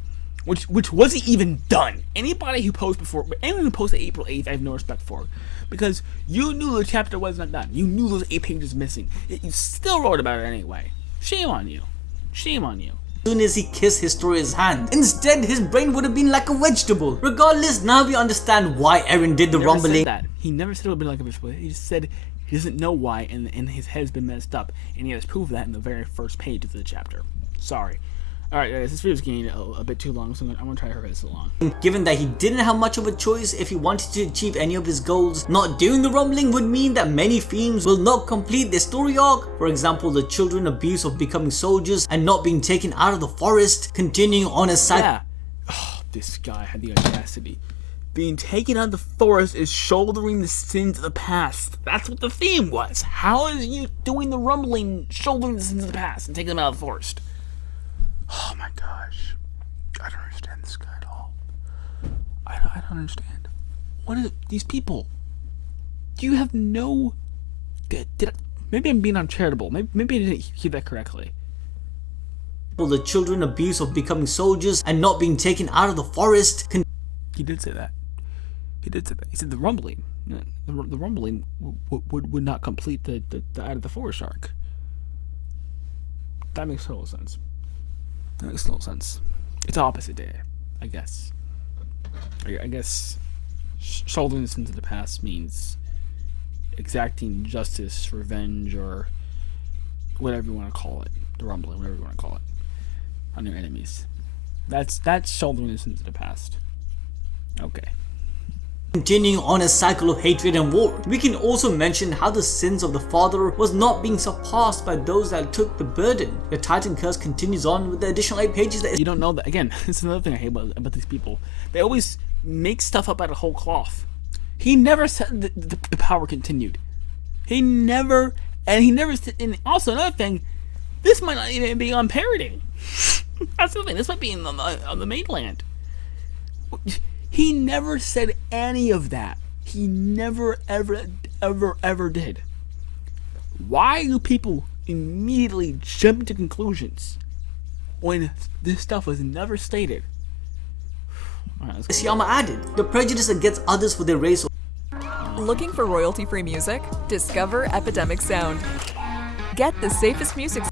which wasn't even done. Anyone who posted April 8th, I have no respect for, because you knew the chapter was not done. You knew those 8 pages missing. You still wrote about it anyway. Shame on you. Shame on you. As soon as he kissed Historia's hand. Instead, his brain would have been like a vegetable. Regardless, now we understand why Eren did the rumbling. He never said it would be like a vegetable. He just said he doesn't know why, and his head's been messed up, and he has proof of that in the very first page of the chapter. Sorry. Alright guys, this video's getting a bit too long, so I'm gonna try to hurry this along. Given that he didn't have much of a choice if he wanted to achieve any of his goals, not doing the rumbling would mean that many themes will not complete their story arc. For example, the children abuse of becoming soldiers and not being taken out of the forest, continuing on a cycle. Yeah. Oh, this guy had the audacity. Being taken out of the forest is shouldering the sins of the past. That's what the theme was. How is you doing the rumbling, shouldering the sins of the past and taking them out of the forest? Oh my gosh. I don't understand this guy at all. I don't understand. What is these people? Do you have no... maybe I'm being uncharitable. Maybe I didn't hear that correctly. The children abuse of becoming soldiers and not being taken out of the forest. He did say that. He did say that. He said the rumbling. The rumbling would not complete the out of the forest arc. That makes total sense. That makes total sense. It's opposite day, I guess. I guess shouldering the sins of the past means exacting justice, revenge, or whatever you want to call it. The rumbling, whatever you want to call it, on your enemies. That's shouldering the sins of the past. Okay. Continuing on a cycle of hatred and war. We can also mention how the sins of the father was not being surpassed by those that took the burden. The Titan curse continues on with the additional 8 pages that you don't know that. Again, this is another thing I hate about these people. They always make stuff up out of whole cloth. He never said the power continued. He never said, and also another thing, this might not even be on parroting. That's the thing, this might be on the mainland. He never said any of that. He never, ever did. Why do people immediately jump to conclusions when this stuff was never stated? Alright, let's go. Isayama added, the prejudice against others for their race Looking for royalty-free music? Discover Epidemic Sound. Get the safest music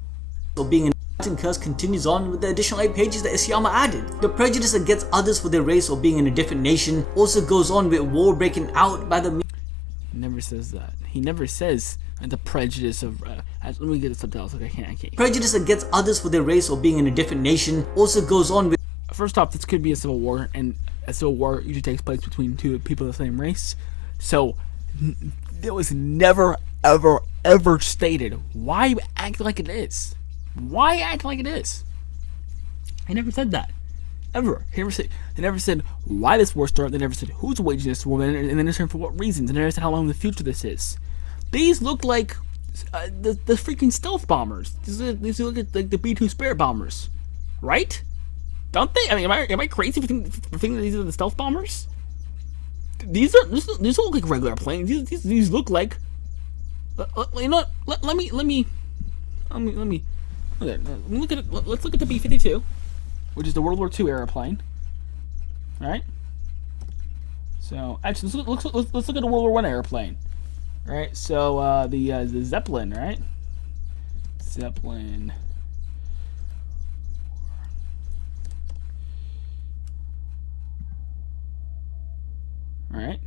or being an Latin curse continues on with the additional 8 pages that Isayama added. The prejudice against others for their race or being in a different nation also goes on with war breaking out by the He never says that. He never says the prejudice of. Let me get the subtitles. Okay, I can't. prejudice against others for their race or being in a different nation also goes on with First off, this could be a civil war, and a civil war usually takes place between two people of the same race. So, it was never, ever stated. Why act like it is? Why act like it is? He never said that. Ever. He never said why this war started. They never said who's waging this war, and they never said for what reasons. They never said how long in the future this is. These look like the freaking stealth bombers. These look like the B-2 Spirit bombers, right? Don't they? I mean, am I crazy for thinking that these are the stealth bombers? These don't look like regular planes. These look like. You know what? Let me look at it. Let's look at the B-52, which is the World War II era plane. All right. So actually, let's look at a World War I airplane. All right. So the Zeppelin, right? Zeppelin. All right.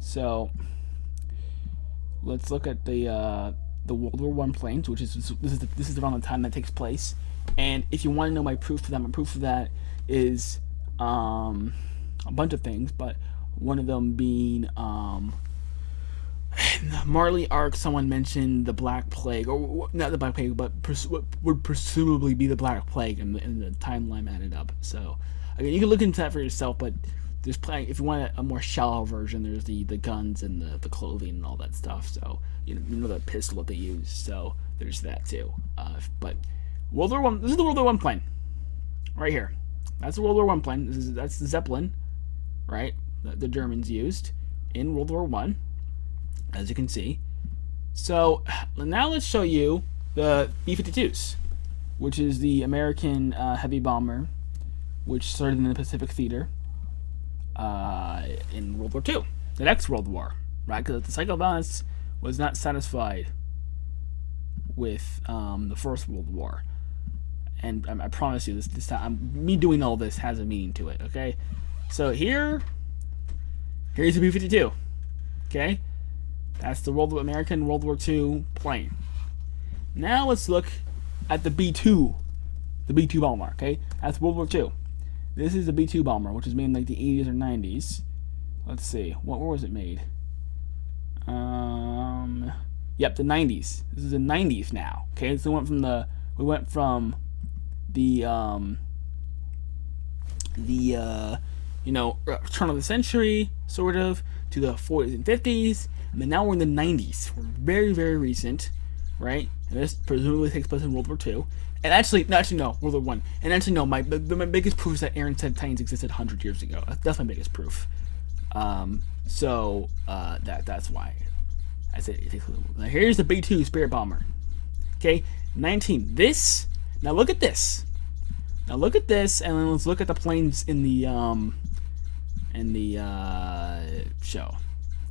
So let's look at the World War I planes, which is this is around the time that takes place. And if you want to know my proof for that, my proof of that is a bunch of things, but one of them being Marley Ark. Someone mentioned the Black Plague, or not the Black Plague, but what would presumably be the Black Plague, and the timeline added up. So again, you can look into that for yourself, but there's plenty. If you want a more shallow version, there's the guns and the clothing and all that stuff. So you know the pistol that they use. So there's that too. But World War I. This is the World War I plane, right here. That's the World War I plane. That's the Zeppelin, right? That the Germans used in World War I, as you can see. So now let's show you the B-52s, which is the American heavy bomber, which started in the Pacific Theater in World War II, the next World War, right? Because the cycle of violence was not satisfied with the First World War, and I promise you, this time, me doing all this has a meaning to it. Okay, so here's the B-52. Okay, that's the American World War II plane. Now let's look at the B-2, the B-2 bomber. Okay, that's World War II. This is the B-2 bomber, which was made in like the 80s or 90s. Let's see, where was it made? Yep, the 90s. This is the 90s now. Okay, so we went from the turn of the century sort of to the 40s and 50s, and then now we're in the 90s. We're very, very recent, right? And this presumably takes place in World War II. And no, World War One. And actually, no, my biggest proof is that Aaron said Titans existed 100 years ago. That's my biggest proof. That's why I said it takes a little. Now here's the B-2 Spirit Bomber. Okay, 19. This. Now look at this. Now look at this, and then let's look at the planes in the show.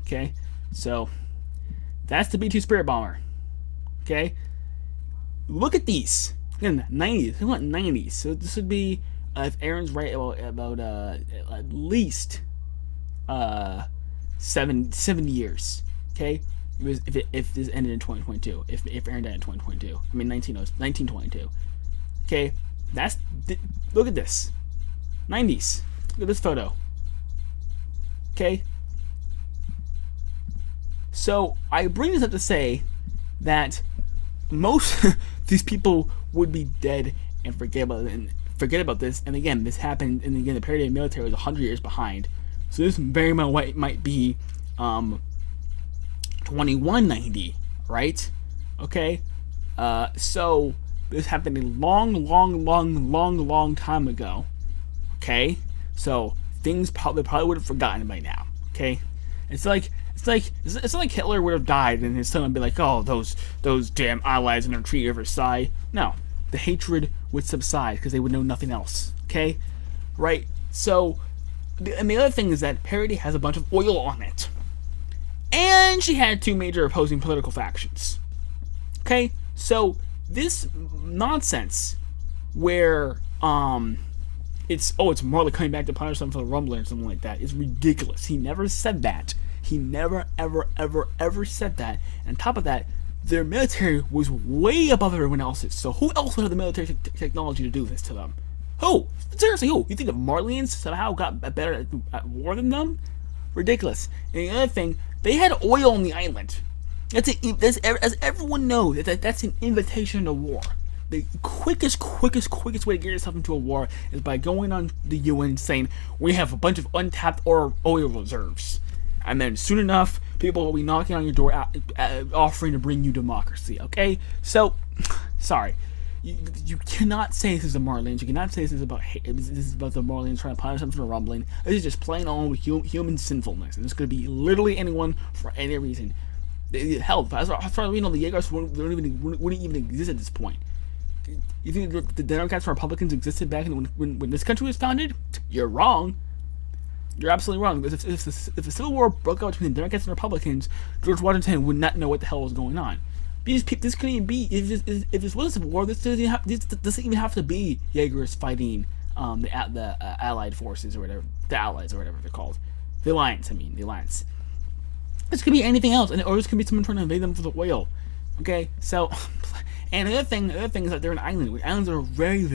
Okay, so that's the B-2 Spirit Bomber. Okay, look at these. Again, 90s. We want 90s. So this would be, if Aaron's right, about at least 7 years. Okay, if this ended in 2022, if Aaron died in 2022, I mean 1922. Okay, look at this, 90s. Look at this photo. Okay, so I bring this up to say that most these people would be dead and forget about this. And again, this happened, and again, the period of the military was 100 years behind. So this very might be 2190, right? Okay, so this happened a long time ago. Okay, so things probably would have forgotten by now. Okay, It's like Hitler would have died and his son would be like, oh, those damn allies in their treaty of Versailles. No, the hatred would subside because they would know nothing else. Okay, right? So, and the other thing is that Parody has a bunch of oil on it, and she had 2 major opposing political factions. Okay, so this nonsense where it's Marley coming back to punish them for the rumbling or something like that is ridiculous. He never said that. He never ever said that. And on top of that, their military was way above everyone else's. So who else would have the military technology to do this to them? Who? Seriously, who? You think the Marlians somehow got better at war than them? Ridiculous. And the other thing, they had oil on the island. As everyone knows, that's an invitation to war. The quickest way to get yourself into a war is by going on the UN and saying, we have a bunch of untapped oil reserves. And then soon enough, people will be knocking on your door offering to bring you democracy, okay? So, sorry. You cannot say this is the Marlians. You cannot say this is about the Marlians trying to punish them for the rumbling. This is just plain on with human sinfulness. And this could be literally anyone for any reason. Hell, as far as we know, the Jaegers wouldn't even exist at this point. You think the Democrats and Republicans existed back when this country was founded? You're wrong. You're absolutely wrong. If the Civil War broke out between the Democrats and Republicans, George Washington would not know what the hell was going on. This couldn't even be. If this was a civil war, this doesn't even have to be Jaegers fighting the Allied forces or whatever, the Allies or whatever they're called, the Alliance. The Alliance. This could be anything else, or this could be someone trying to invade them for the oil. Okay, so. And the other thing is that they're an island. Islands are very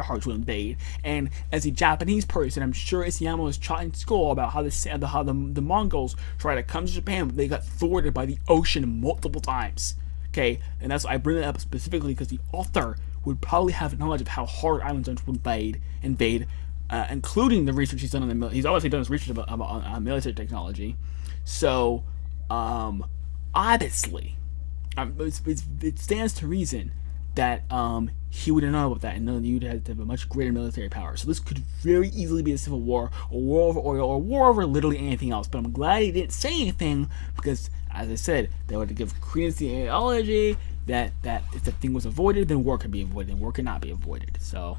hard to invade. And as a Japanese person, I'm sure Isayama was taught in school about how the Mongols tried to come to Japan, but they got thwarted by the ocean multiple times. Okay, and that's why I bring it up specifically because the author would probably have knowledge of how hard islands are to invade, including the research he's done on the. He's obviously done his research about military technology. So, obviously. It stands to reason that he would know about that and know that you'd have to have a much greater military power. So this could very easily be a civil war, or war over oil, or war over literally anything else. But I'm glad he didn't say anything because, as I said, that would give credence to the ideology that if the thing was avoided, then war could be avoided, and war could not be avoided. So,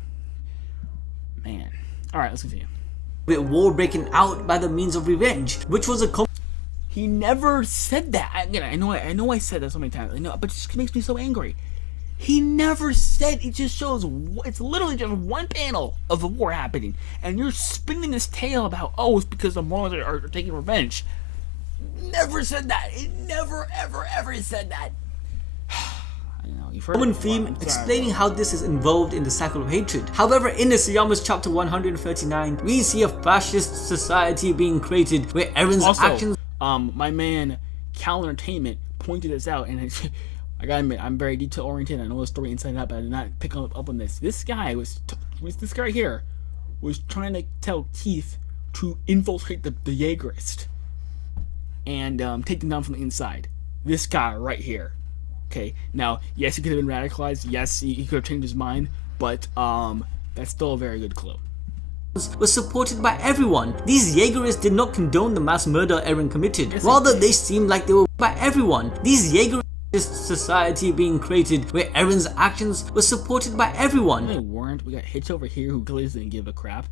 man. All right, let's continue. With war breaking out by the means of revenge, which was a He never said that. I know I said that so many times. I know, but it just makes me so angry. He never said. It just shows. It's literally just one panel of the war happening, and you're spinning this tale about it's because the Marlians are taking revenge. Never said that. It never ever said that. common theme explaining how this is involved in the cycle of hatred. However, in Isayama's chapter 139, we see a fascist society being created where Eren's actions. My man Cal Entertainment pointed this out, and I gotta admit, I'm very detail oriented. I know the story inside out, but I did not pick up on this. This guy this guy right here was trying to tell Keith to infiltrate the Jaegerist and take them down from the inside. This guy right here. Okay, now yes, he could have been radicalized. Yes, he could have changed his mind, but that's still a very good clue. Was supported by everyone. These Jaegerists did not condone the mass murder Eren committed. Rather, they seemed like they were by everyone. These Jaegerist society being created where Eren's actions were supported by everyone. They weren't. We got Hitch over here who clearly didn't give a crap.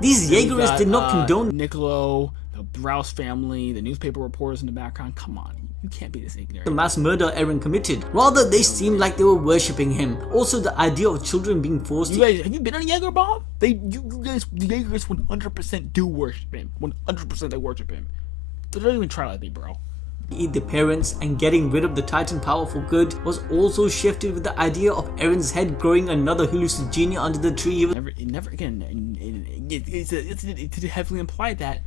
These Jaegerists did not condone Niccolo, the Rouse family, the newspaper reporters in the background. Come on. You can't be this ignorant. The mass murder Eren committed. Rather, they seemed like they were worshipping him. Also, the idea of children being forced to... Have you been on a Jaeger, Bob? The Jaegers 100% do worship him. 100% they worship him. They don't even try like they, bro. Eat the parents and getting rid of the Titan power for good was also shifted with the idea of Eren's head growing another hallucinogenia under the tree. It's heavily implied that,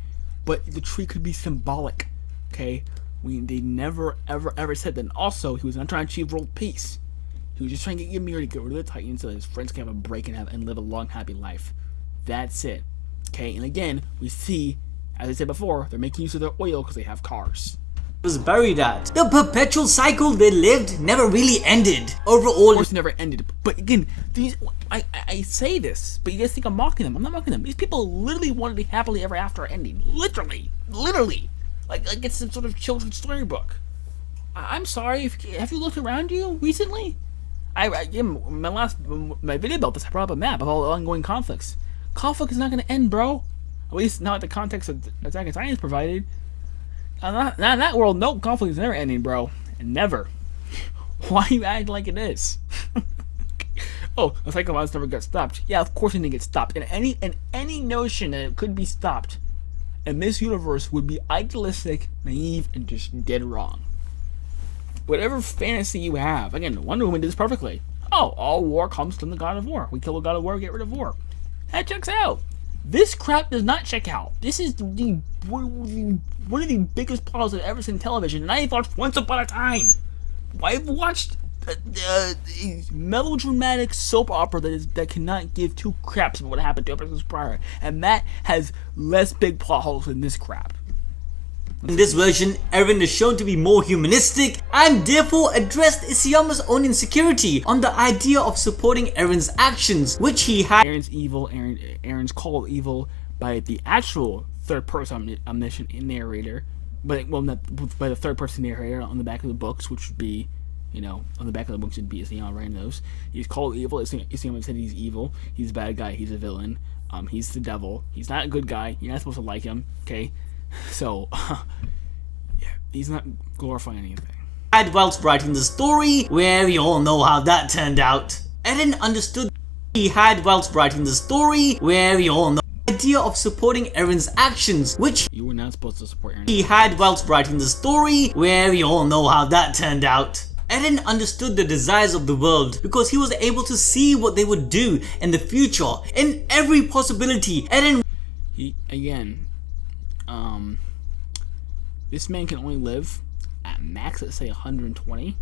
but the tree could be symbolic, okay? They never, ever said that. And also, he was not trying to achieve world peace. He was just trying to get Ymir to get rid of the Titans so that his friends can have a break and live a long, happy life. That's it. Okay, and again, we see, as I said before, they're making use of their oil because they have cars. Was buried at. The perpetual cycle they lived never really ended. Overall, of course, never ended. But again, I say this, but you guys think I'm mocking them. I'm not mocking them. These people literally wanted a happily ever after ending. Literally. like it's some sort of children's storybook. I'm sorry. Have you looked around you recently? My video about this, I brought up a map of all the ongoing conflicts. Conflict is not going to end, bro. At least not in the context of Attack on Titan provided. Not in that world. No, conflict is never ending, bro. And never. Why you act like it is? Oh, the cycle of violence never got stopped. Yeah, of course it didn't get stopped. And any notion that it could be stopped in this universe would be idealistic, naive, and just dead wrong. Whatever fantasy you have, again, Wonder Woman did this perfectly. Oh, all war comes from the God of War. We kill the God of War, get rid of war. That checks out. This crap does not check out. This is one of the biggest plots I've ever seen on television, and I watched Once Upon a Time. I've watched a melodramatic soap opera that cannot give two craps about what happened 2 episodes prior, and that has less big plot holes than this crap. In this version, Eren is shown to be more humanistic and therefore addressed Isayama's own insecurity on the idea of supporting Eren's actions, which he had. Eren's evil. Eren's called evil by the actual third-person omniscient narrator, but not by the third-person narrator on the back of the books, which would be, on the back of the books would be Isayama writing those. He's called evil. Isayama said he's evil. He's a bad guy. He's a villain. He's the devil. He's not a good guy. You're not supposed to like him. Okay. So, yeah, he's not glorifying anything. Had whilst writing the story, where we all know how that turned out. Eren understood he had whilst writing the story, where we all know the idea of supporting Eren's actions, which you were not supposed to support Eren. He had whilst writing the story, where we all know how that turned out. Eren understood the desires of the world because he was able to see what they would do in the future. In every possibility, Eren... This man can only live at max, let's say 120.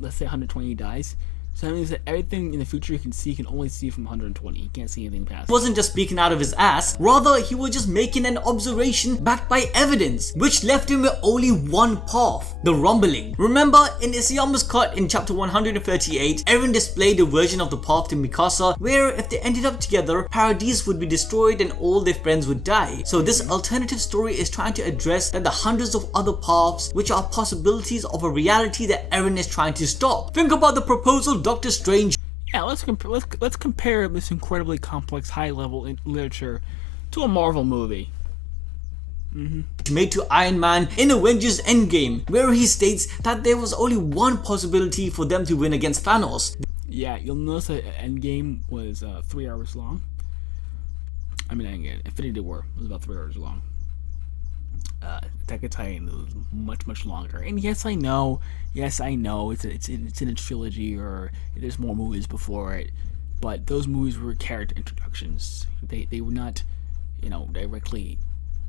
Let's say 120 he dies. So that means that everything in the future he can only see from 120. He can't see anything past. He wasn't just speaking out of his ass, rather he was just making an observation backed by evidence, which left him with only one path, the rumbling. Remember, in Isayama's cut in chapter 138, Eren displayed a version of the path to Mikasa, where if they ended up together, Paradise would be destroyed and all their friends would die. So this alternative story is trying to address that the hundreds of other paths, which are possibilities of a reality that Eren is trying to stop. Think about the proposal Doctor Strange. Yeah, let's compare this incredibly complex, high-level literature to a Marvel movie. Made to Iron Man in Avengers Endgame, where he states that there was only one possibility for them to win against Thanos. Yeah, you'll notice that Endgame was 3 hours long. I mean, Infinity War was about 3 hours long. Attack on Titan was much longer. And yes, I know, it's in a trilogy, or there's more movies before it, but those movies were character introductions. They were not, directly.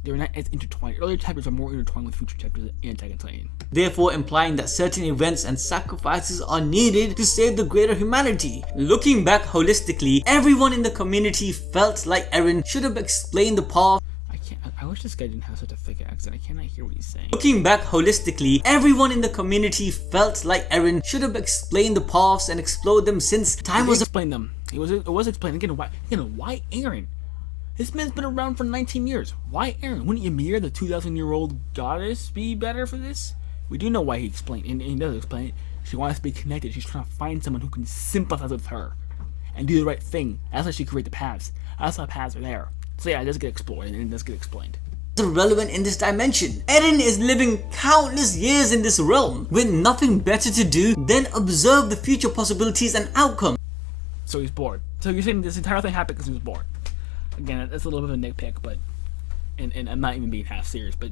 They were not as intertwined. Earlier chapters are more intertwined with future chapters in Attack on Titan. Therefore implying that certain events and sacrifices are needed to save the greater humanity. Looking back holistically, everyone in the community felt like Eren should have explained the path. I wish this guy didn't have such a thick accent. I cannot hear what he's saying. Looking back holistically, everyone in the community felt like Eren should have explained the paths and explored them since time was... Explain them. It was explained. Again, why Eren? This man's been around for 19 years. Why Eren? Wouldn't Ymir, the 2,000-year-old goddess, be better for this? We do know why he explained, and he does explain it. She wants to be connected. She's trying to find someone who can sympathize with her and do the right thing. That's why she create the paths. That's why paths are there. So yeah, it does get explored, and it does get explained. Relevant in this dimension. Eren is living countless years in this realm with nothing better to do than observe the future possibilities and outcomes. So he's bored. So you're saying this entire thing happened because he was bored. Again, that's a little bit of a nitpick, but and I'm not even being half serious, but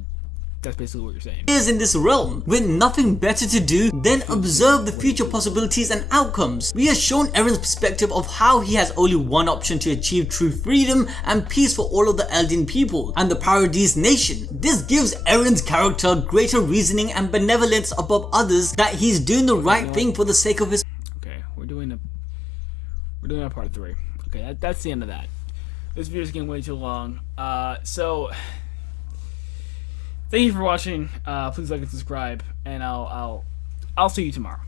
that's basically what you're saying. Is in this realm with nothing better to do than observe the future possibilities and outcomes. We are shown Eren's perspective of how he has only one option to achieve true freedom and peace for all of the Eldian people and the Paradise nation. This gives Eren's character greater reasoning and benevolence above others, that he's doing the right thing for the sake of his... Okay, we're doing a part 3. Okay, that's the end of that. This video's getting way too long. So thank you for watching. Please like and subscribe, and I'll see you tomorrow.